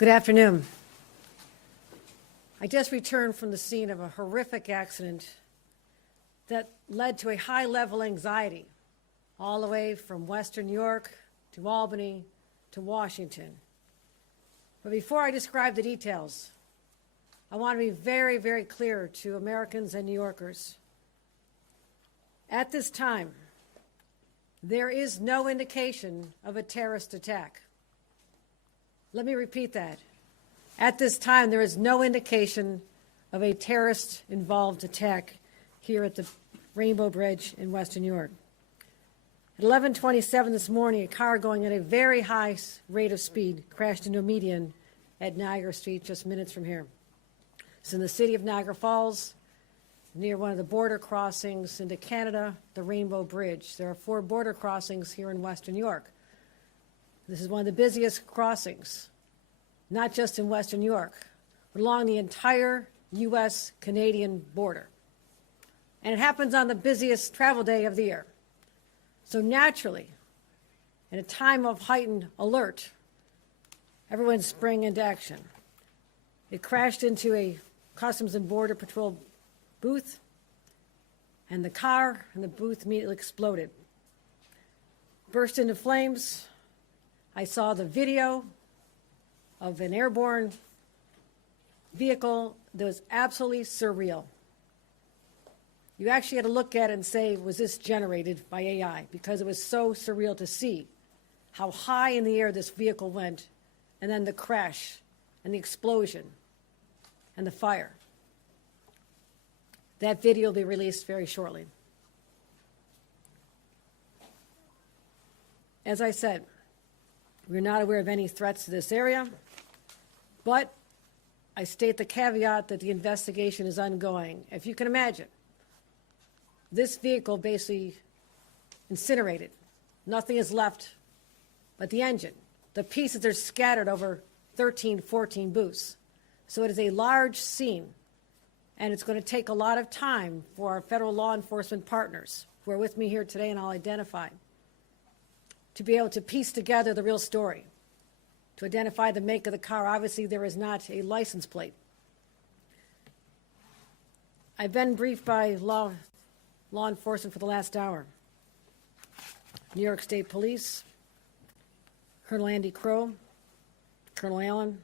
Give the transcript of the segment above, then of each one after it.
Good afternoon. I just returned from the scene of a horrific accident that led to a high-level anxiety all the way from Western New York to Albany to Washington. But before I describe the details, I want to be very, very clear to Americans and New Yorkers. At this time, there is no indication of a terrorist attack. Let me repeat that. At this time, there is no indication of a terrorist-involved attack here at the Rainbow Bridge in Western New York. At 11:27 this morning, a car going at a very high rate of speed crashed into a median at Niagara Street just minutes from here. It's in the city of Niagara Falls, near one of the border crossings into Canada, the Rainbow Bridge. There are 4 border crossings here in Western New York. This is one of the busiest crossings, not just in Western New York, but along the entire U.S.-Canadian border. And it happens on the busiest travel day of the year. So naturally, in a time of heightened alert, everyone's sprang into action. It crashed into a Customs and Border Patrol booth, and the car and the booth immediately exploded. Burst into flames. I saw the video of an airborne vehicle that was absolutely surreal. You actually had to look at it and say, was this generated by AI? Because it was so surreal to see how high in the air this vehicle went, and then the crash and the explosion and the fire. That video will be released very shortly. As I said, we're not aware of any threats to this area, but I state the caveat that the investigation is ongoing. If you can imagine, this vehicle basically incinerated. Nothing is left but the engine. The pieces are scattered over 13, 14 booths. So it is a large scene, and it's going to take a lot of time for our federal law enforcement partners who are with me here today and I'll identify, to be able to piece together the real story, to identify the make of the car. Obviously, there is not a license plate. I've been briefed by law enforcement for the last hour. New York State Police, Colonel Andy Crow, Colonel Allen,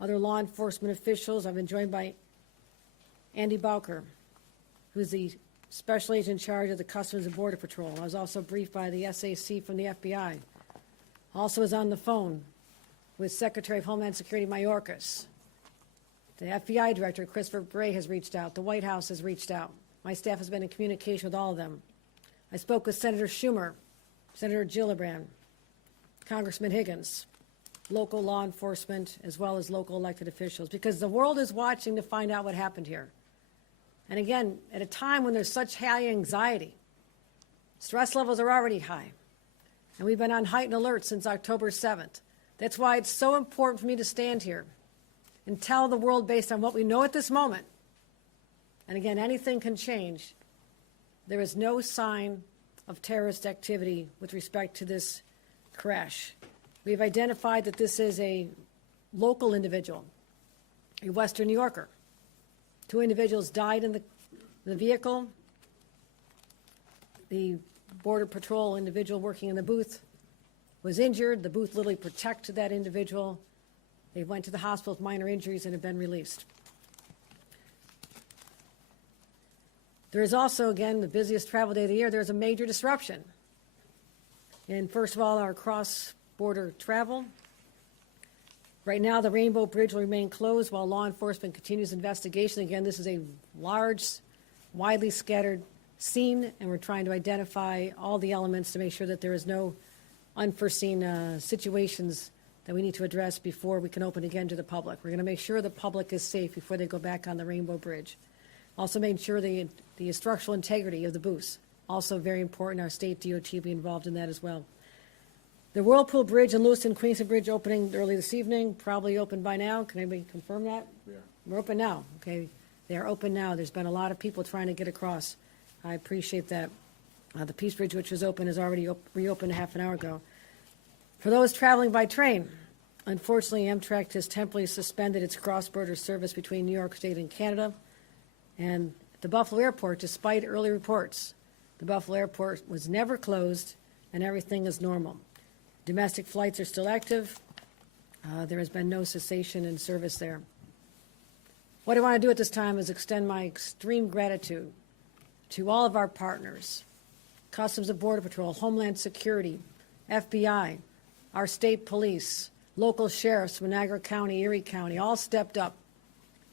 other law enforcement officials. I've been joined by Andy Bowker, who's the Special Agent in charge of the Customs and Border Patrol. I was also briefed by the SAC from the FBI. Also was on the phone with Secretary of Homeland Security Mayorkas. The FBI Director, Christopher Bray, has reached out. The White House has reached out. My staff has been in communication with all of them. I spoke with Senator Schumer, Senator Gillibrand, Congressman Higgins, local law enforcement, as well as local elected officials, because the world is watching to find out what happened here. And again, at a time when there's such high anxiety, stress levels are already high, and we've been on heightened alert since October 7th. That's why it's so important for me to stand here and tell the world, based on what we know at this moment, and again, anything can change, there is no sign of terrorist activity with respect to this crash. We've identified that this is a local individual, a Western New Yorker. 2 individuals died in the vehicle. The Border Patrol individual working in the booth was injured. The booth literally protected that individual. They went to the hospital with minor injuries and have been released. There is also, again, the busiest travel day of the year, there's a major disruption in, first of all, our cross-border travel. Right now, the Rainbow Bridge will remain closed while law enforcement continues investigation. Again, this is a large, widely scattered scene, and we're trying to identify all the elements to make sure that there is no unforeseen situations that we need to address before we can open again to the public. We're going to make sure the public is safe before they go back on the Rainbow Bridge. Also making sure the structural integrity of the booths, also very important. Our state DOT will be involved in that as well. The Whirlpool Bridge and Lewiston Queenston Bridge opening early this evening, probably open by now. Can anybody confirm that? Yeah. We're open now. Okay, they are open now. There's been a lot of people trying to get across. I appreciate that. The Peace Bridge, which was open, is already reopened a half an hour ago. For those traveling by train, Unfortunately, Amtrak has temporarily suspended its cross-border service between New York State and Canada. And the Buffalo Airport, despite early reports, the Buffalo Airport was never closed and everything is normal. Domestic flights are still active. There has been no cessation in service there. What I want to do at this time is extend my extreme gratitude to all of our partners, Customs and Border Patrol, Homeland Security, FBI, our state police, local sheriffs from Niagara County, Erie County, all stepped up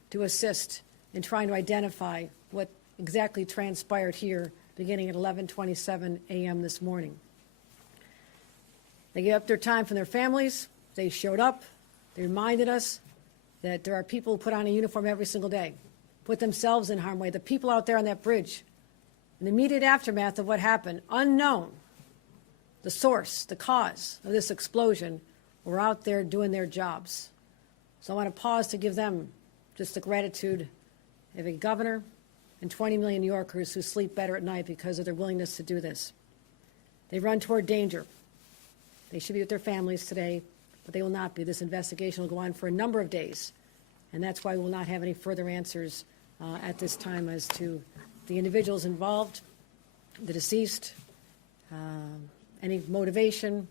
to assist in trying to identify what exactly transpired here beginning at 11:27 a.m. this morning. They gave up their time from their families. They showed up. They reminded us that there are people who put on a uniform every single day, put themselves in harm's way. The people out there on that bridge, in the immediate aftermath of what happened, unknown, the source, the cause of this explosion, were out there doing their jobs. So I want to pause to give them just the gratitude of a governor and 20 million New Yorkers who sleep better at night because of their willingness to do this. They run toward danger. They should be with their families today, but they will not be. This investigation will go on for a number of days, and that's why we will not have any further answers at this time as to the individuals involved, the deceased, any motivation,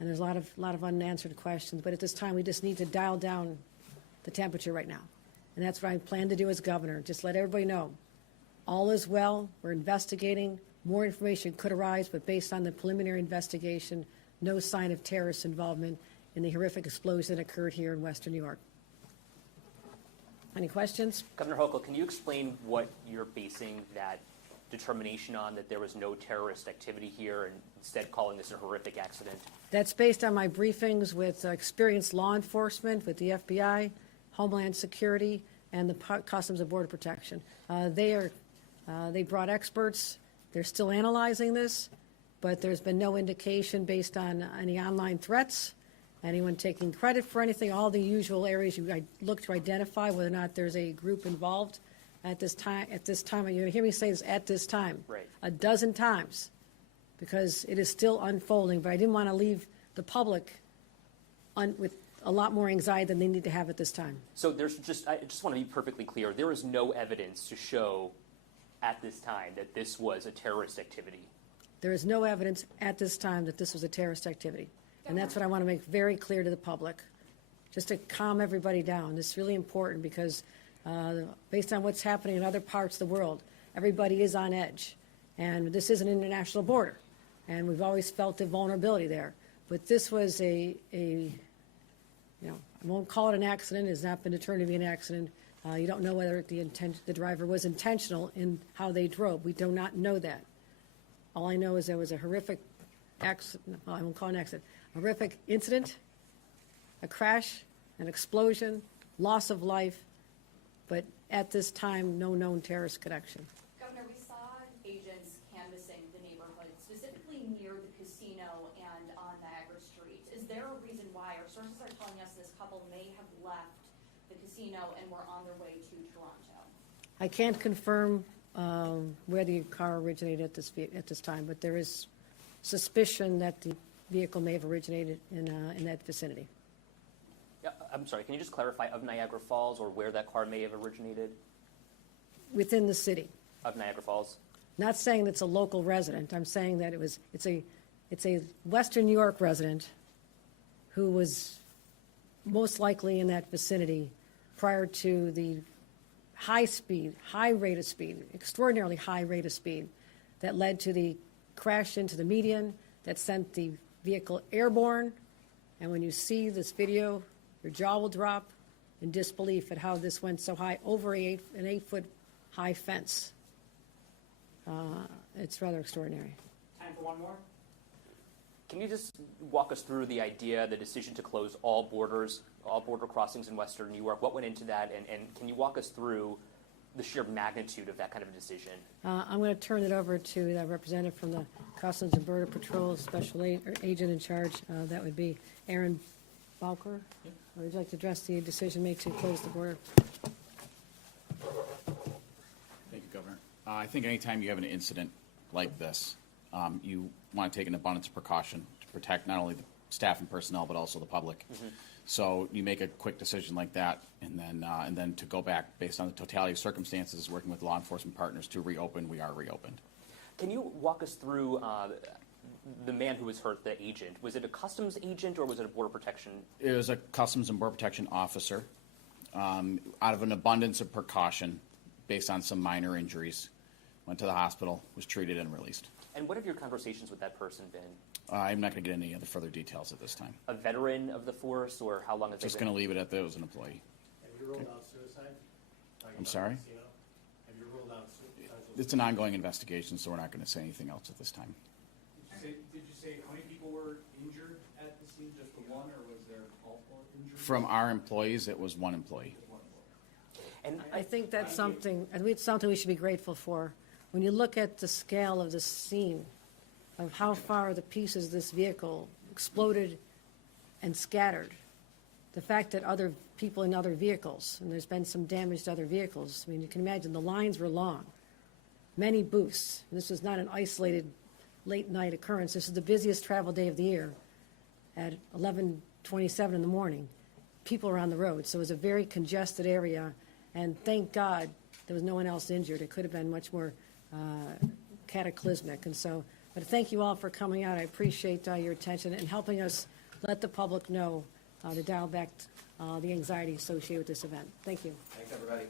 and there's a lot of unanswered questions. But at this time, we just need to dial down the temperature right now, and that's what I plan to do as governor. Just let everybody know all is well. We're investigating. More information could arise, but based on the preliminary investigation, no sign of terrorist involvement in the horrific explosion that occurred here in Western New York. Any questions? Governor Hochul, can you explain what you're basing that determination on, that there was no terrorist activity here, and instead calling this a horrific accident? That's based on my briefings with experienced law enforcement, with the FBI, Homeland Security, and the Customs and Border Protection. They brought experts. They're still analyzing this, but there's been no indication based on any online threats, anyone taking credit for anything, all the usual areas you look to identify whether or not there's a group involved. At this time, you hear me say this at this time, right, a dozen times, because it is still unfolding, but I didn't want to leave the public with a lot more anxiety than they need to have at this time. So I just want to be perfectly clear, there is no evidence to show at this time that this was a terrorist activity. There is no evidence at this time that this was a terrorist activity. And that's what I want to make very clear to the public, just to calm everybody down. This is really important because based on what's happening in other parts of the world, everybody is on edge. And this is an international border. And we've always felt the vulnerability there. But this was I won't call it an accident. It has not been determined to be an accident. You don't know whether the driver was intentional in how they drove. We do not know that. All I know is there was a horrific accident. Well, I won't call it an accident. A horrific incident, a crash, an explosion, loss of life, but at this time, no known terrorist connection. Governor, we saw agents canvassing the neighborhood, specifically near the casino and on Niagara Street. Is there a reason why? Our sources are telling us this couple may have left the casino and were on their way to Toronto. I can't confirm where the car originated at this time, but there is suspicion that the vehicle may have originated in that vicinity. Yeah, I'm sorry, can you just clarify, of Niagara Falls, or where that car may have originated? Within the city. Of Niagara Falls? Not saying it's a local resident. I'm saying that it's a Western New York resident who was most likely in that vicinity prior to the high rate of speed, extraordinarily high rate of speed that led to the crash into the median that sent the vehicle airborne. And when you see this video, your jaw will drop in disbelief at how this went so high over an 8-foot high fence. It's rather extraordinary. Time for one more. Can you just walk us through the decision to close all border crossings in Western New York? What went into that, and can you walk us through the sheer magnitude of that kind of a decision? I'm going to turn it over to the representative from the Customs and Border Patrol, special agent in charge. That would be Aaron Bowker. Yep. Would you like to address the decision made to close the border? Thank you, Governor. I think anytime you have an incident like this, you want to take an abundance of precaution to protect not only the staff and personnel, but also the public. So you make a quick decision like that, and then to go back based on the totality of circumstances, working with law enforcement partners to reopen, we are reopened. Can you walk us through the man who was hurt, the agent? Was it a customs agent or was it a border protection? It was a Customs and Border Protection officer. Out of an abundance of precaution, based on some minor injuries, went to the hospital, was treated and released. And what have your conversations with that person been? I'm not going to get any other further details at this time. A veteran of the force, or how long has Just they been? going to leave it at that it was an employee. Have you ruled out suicide? I'm sorry? Have you ruled out suicide? It's an ongoing investigation, so we're not going to say anything else at this time. Did you say how many people were injured at the scene? Just the one, or was there multiple injuries? From our employees, it was one employee. And I think that's something, and it's something we should be grateful for. When you look at the scale of the scene, of how far the pieces of this vehicle exploded and scattered, the fact that other people in other vehicles, and there's been some damage to other vehicles, I mean, you can imagine the lines were long, many booths. This was not an isolated late-night occurrence. This is the busiest travel day of the year at 11:27 in the morning. People are on the road, so it was a very congested area, and thank God there was no one else injured. It could have been much more cataclysmic, and so, but thank you all for coming out. I appreciate your attention and helping us let the public know to dial back the anxiety associated with this event. Thank you. Thanks, everybody.